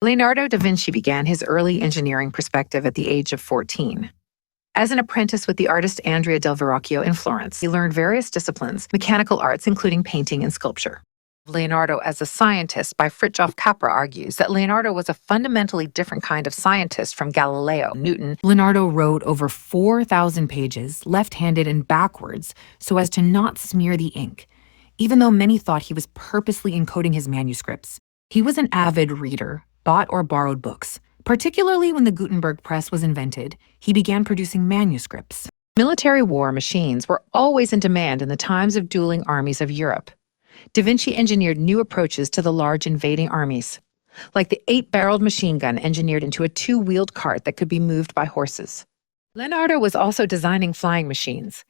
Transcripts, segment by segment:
Leonardo da Vinci began his early engineering perspective at the age of 14. As an apprentice with the artist Andrea del Verrocchio in Florence, he learned various disciplines, mechanical arts, including painting and sculpture. Leonardo as a scientist by Fritjof Capra argues that Leonardo was a fundamentally different kind of scientist from Galileo, Newton. Leonardo wrote over 4,000 pages, left-handed and backwards, so as to not smear the ink, even though many thought he was purposely encoding his manuscripts. He was an avid reader, bought or borrowed books. Particularly when the Gutenberg press was invented, he began producing manuscripts. Military war machines were always in demand in the times of dueling armies of Europe. Da Vinci engineered new approaches to the large invading armies, like the 8-barreled machine gun engineered into a 2-wheeled cart that could be moved by horses. Leonardo was also designing flying machines,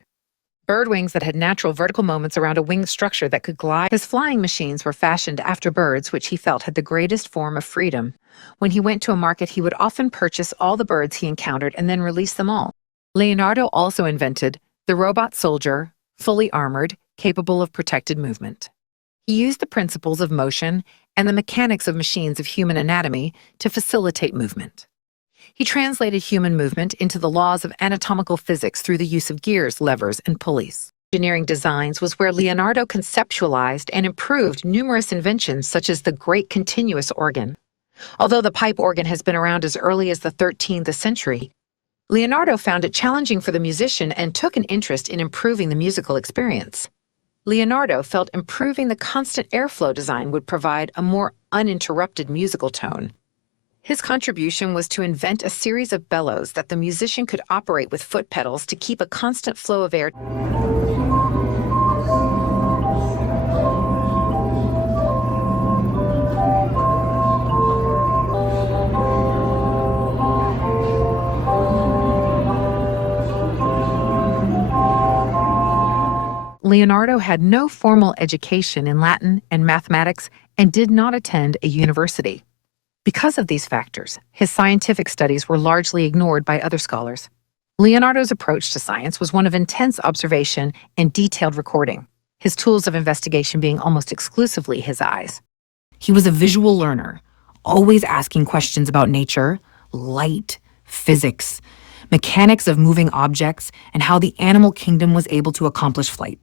bird wings that had natural vertical moments around a winged structure that could glide. His flying machines were fashioned after birds, which he felt had the greatest form of freedom. When he went to a market, he would often purchase all the birds he encountered and then release them all. Leonardo also invented the robot soldier, fully armored, capable of protected movement. He used the principles of motion and the mechanics of machines of human anatomy to facilitate movement. He translated human movement into the laws of anatomical physics through the use of gears, levers, and pulleys. Engineering designs was where Leonardo conceptualized and improved numerous inventions such as the great continuous organ. Although the pipe organ has been around as early as the 13th century, Leonardo found it challenging for the musician and took an interest in improving the musical experience. Leonardo felt improving the constant airflow design would provide a more uninterrupted musical tone. His contribution was to invent a series of bellows that the musician could operate with foot pedals to keep a constant flow of air. Leonardo had no formal education in Latin and mathematics and did not attend a university. Because of these factors, his scientific studies were largely ignored by other scholars. Leonardo's approach to science was one of intense observation and detailed recording, his tools of investigation being almost exclusively his eyes. He was a visual learner, always asking questions about nature, light, physics, mechanics of moving objects, and how the animal kingdom was able to accomplish flight.